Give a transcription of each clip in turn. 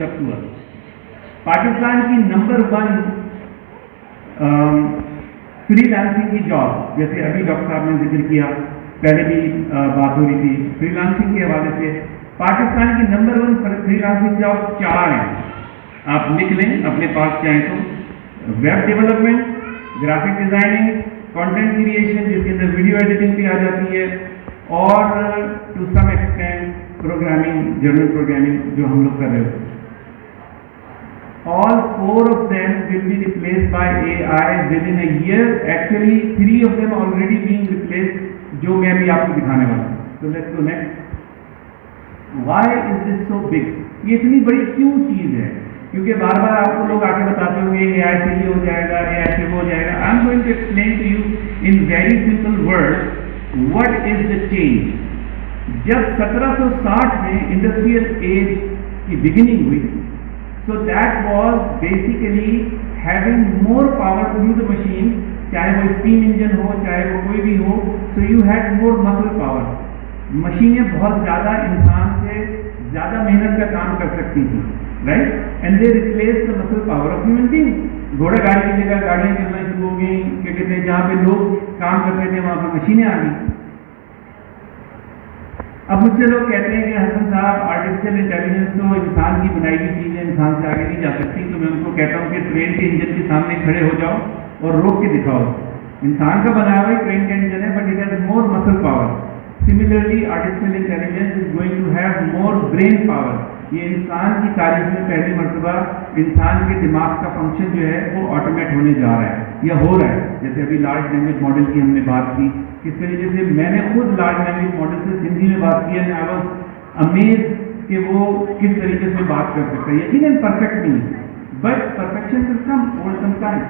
हुआ। पाकिस्तान की number 1 free lancing की जॉब, जैसे अभी डॉक्टर साहब ने जिक्र किया, पहले भी बात हो रही थी फ्री लांसिंग के हवाले से, पाकिस्तान की नंबर 1 फ्री लांसिंग जॉब 4 हैं, आप लिख लें अपने पास चाहें तो। Web development, graphic designing, content creation जिसके अंदर वीडियो एडिटिंग भी आ जाती है, और to some extent programming, general programming जो हम लोग कर रहे होते हैं। All 4 of them will be replaced by AI within a year. Actually 3 of them already being replaced, जो मैं भी आपको दिखाने वाला हूँ। So let's go next. Why is this so big? ये इतनी बड़ी क्यों चीज़ है? क्योंकि बार बार आपको लोग आके बताते होंगे AI से ये हो जाएगा, AI से वो हो जाएगा। I am going to explain to you in very simple words what is the change. जब 1760 में इंडस्ट्रियल एज की बिगिनिंग हुई, so that was basically having more power through the machine, चाहे वो steam engine हो, चाहे वो कोई भी हो, so you had more muscle power. मशीनें बहुत ज़्यादा इंसान से ज़्यादा मेहनत का काम कर सकती थी, right? And they replaced the muscle power of human being. घोड़ा गाड़ी की जगह गाड़ियाँ चलना शुरू हो गई, क्या कहते हैं, जहाँ पे लोग काम करते थे वहाँ पर मशीनें आ गई। अब मुझसे लोग कहते हैं कि हसन साहब आर्टिफिशियल इंटेलिजेंस तो इंसान की बनाई हुई चीज़ है, इंसान से आगे नहीं जा सकती। तो मैं उनको कहता हूँ कि ट्रेन के इंजन के सामने खड़े हो जाओ और रोक के दिखाओ। इंसान का बनाया हुआ ट्रेन का इंजन है, but it has more muscle power. Similarly artificial intelligence is going to have more brain power. ये इंसान की तारीख में पहली मरतबा इंसान के दिमाग का फंक्शन जो है वो ऑटोमेट होने जा रहा है या हो रहा है। जैसे अभी लार्ज लैंग्वेज मॉडल की हमने बात की, किस तरीके से मैंने खुद लार्ज लैंग्वेज मॉडल से हिंदी में बात की है, आई वाज अमेज कि वो किस तरीके से बात कर सकता है। यकीनन परफेक्ट नहीं, but perfection will come over some time.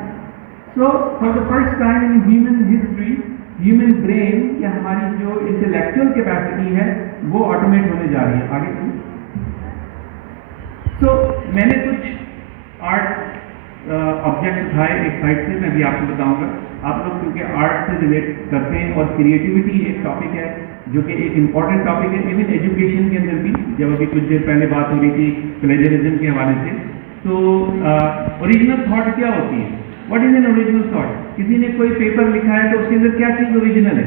So for the first time in human history, human brain या हमारी जो इंटेलेक्चुअल कैपेसिटी है वो ऑटोमेट होने जा रही है। आगे चलिए। तो मैंने कुछ आर्ट ऑब्जेक्ट उठाए एक साइड से, मैं भी आपको बताऊंगा। आप लोग क्योंकि आर्ट से रिलेट करते हैं और क्रिएटिविटी एक टॉपिक है जो कि एक इम्पॉर्टेंट टॉपिक है इवन एजुकेशन के अंदर भी। जब अभी कुछ देर पहले बात हो रही थी प्लेजरिज्म के हवाले से, तो ओरिजिनल थॉट क्या होती है? What is an original thought? किसी ने कोई पेपर लिखा है तो उसके अंदर क्या चीज़ ओरिजिनल है,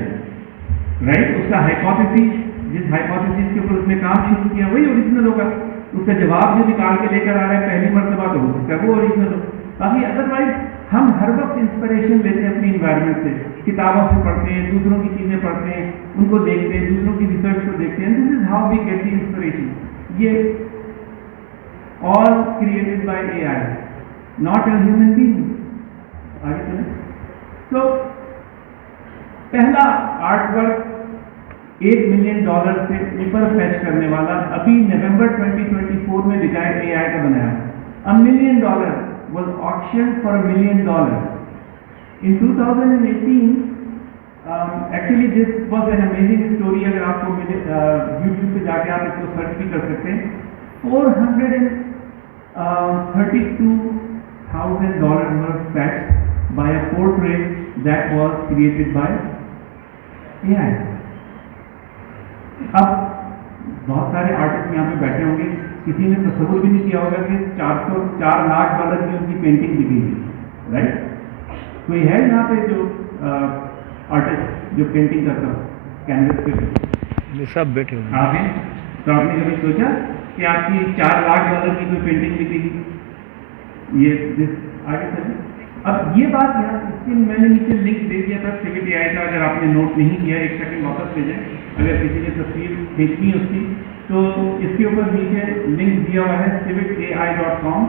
राइट? उसका हाइपोथेसिस, जिस हाइपोथेसिस के ऊपर उसने काम शुरू किया वही ओरिजिनल होगा। उसका जवाब जो निकाल के लेकर आ रहा है पहली मरतबा तो हो सकता है वो ओरिजिनल हो। बाकी अदरवाइज हम हर वक्त इंस्पिरेशन लेते हैं अपनी इन्वायरमेंट से, किताबों से पढ़ते हैं, दूसरों की चीज़ें पढ़ते हैं, उनको देखते हैं, दूसरों की रिसर्च को देखते हैं। This is how we get the inspiration. ये all created by AI, not a human being. आगे चलें। तो पहला आर्ट वर्क $8 मिलियन से ऊपर फैच करने वाला अभी नवंबर 2024 में बिका है, AI का बनाया। $1 million was auctioned for $1 million. In 2018, actually this was an amazing story। अगर आपको मिले YouTube पे जाके आप इसको सर्च भी कर सकते हैं। $432,000 were fetched by a portrait that was created by AI। अब बहुत सारे आर्टिस्ट यहाँ पे बैठे होंगे, किसी ने तस्वीर भी नहीं किया होगा कि $4 लाख की उनकी पेंटिंग दिखेगी, राइट? कोई है यहाँ पे जो आर्टिस्ट जो पेंटिंग करता हो कैनवस पे? सब बैठे होंगे। आप हैं? तो आपने कभी सोचा कि आपकी $4 लाख की कोई पेंटिंग दिखेगी? ये आगे चलिए। अब ये बात यहाँ इसकी मैंने नीचे लिंक दे दिया था सिविट AI का, अगर आपने नोट नहीं किया एक सेकंड वापस ले जाएं। अगर किसी ने तस्वीर देखनी है उसकी तो इसके ऊपर नीचे लिंक दिया हुआ है civitai.com।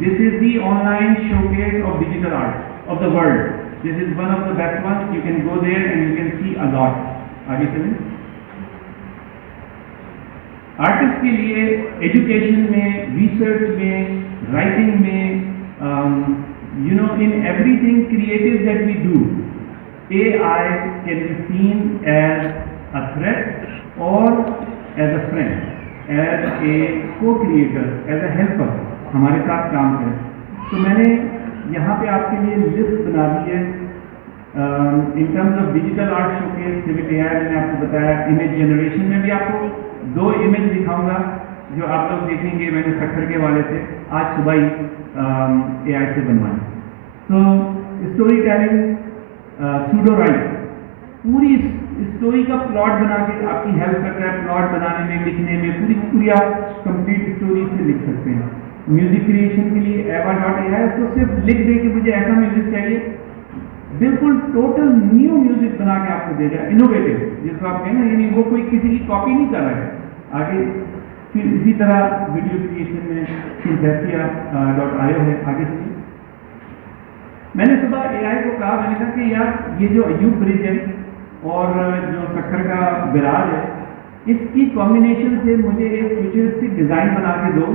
This is the online showcase of digital art of the world. This is one of the best ones. You can go there and you can see a lot. आगे चलें। आर्टिस्ट के लिए education में, research में, writing में, you know, in everything creative that we do, AI can be seen as a threat or as a friend, as a co-creator, as a helper, हमारे साथ काम करें। तो मैंने यहाँ पे आपके लिए लिस्ट बना दी है in terms of digital art showcase civet AI। मैंने आपको बताया इमेज जनरेशन में भी आपको 2 इमेज दिखाऊंगा। जो आप लोग देखेंगे मैंने सखर के वाले से आज सुबह ही AI से बनवाए. तो स्टोरी टेलिंग, सूडो राइट, पूरी स्टोरी का प्लॉट बना के आपकी हेल्प करता है प्लॉट बनाने में, लिखने में, पूरी आप कंप्लीट स्टोरी से लिख सकते हैं. म्यूजिक क्रिएशन के लिए eva.ai है, उसको सिर्फ लिख दे कि मुझे ऐसा म्यूजिक चाहिए, बिल्कुल टोटल न्यू म्यूजिक बना के आपको देगा, इनोवेटिव जिसको आप कहें ना, यानी वो कोई किसी की कॉपी नहीं कर रहा है. आगे फिर इसी तरह वीडियो क्रिएशन में synthesia.io है. आगे से मैंने सुबह AI को कहा, मैंने कहा कि यार ये जो अयूब ब्रिज है और जो सखर का विराज है, इसकी कॉम्बिनेशन से मुझे एक फ्यूचरिस्टिक डिज़ाइन बना के दो,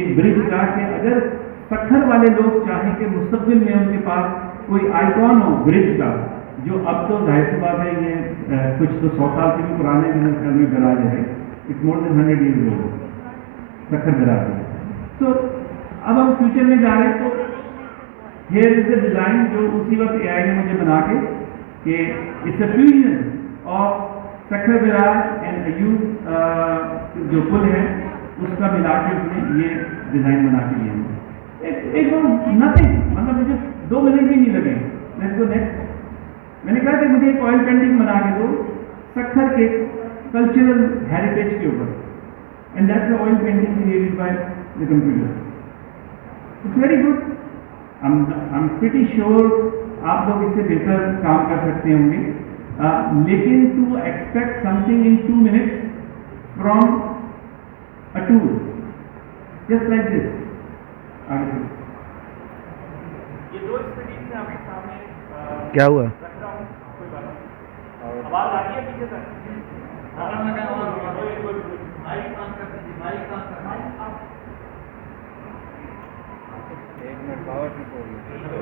एक ब्रिज का, कि अगर सखर वाले लोग चाहें कि मुस्तकबिल में उनके पास कोई आइकॉन हो ब्रिज का, जो अब तो जाहिर सी बात है ये कुछ तो 100 साल से भी पुराने घर में विराज है, it's more than 100 years old Sukkur विराज है. तो अब हम फ्यूचर में जा रहे हैं, तो हियर इज द डिज़ाइन जो उसी वक्त AI ने मुझे बना के, कि it's a fusion of Sukkur Viraj and Ayub जो पुल है उसका मिला के उसने ये डिज़ाइन बना के दिया. एक नथिंग, मतलब मुझे 2 मिनट भी नहीं लगे. Let's go next. मैंने कहा कि मुझे एक ऑयल पेंटिंग बना के दो सखर के कल्चरल हेरिटेज के ऊपर, and that's the oil painting created by the computer. It's very good. I am pretty sure आप लोग इससे बेहतर काम कर सकते होंगे, लेकिन to expect something in 2 minutes from a tool just like this. आगे ये 2 स्क्रीन से आपके सामने क्या हुआ? रख रहा हूं, कोई बात नहीं. आवाज आ रही है पीछे तक? माइक ऑन कर दीजिए, माइक ऑन कर. एक मिनट, पावर ट्रिप हो गई.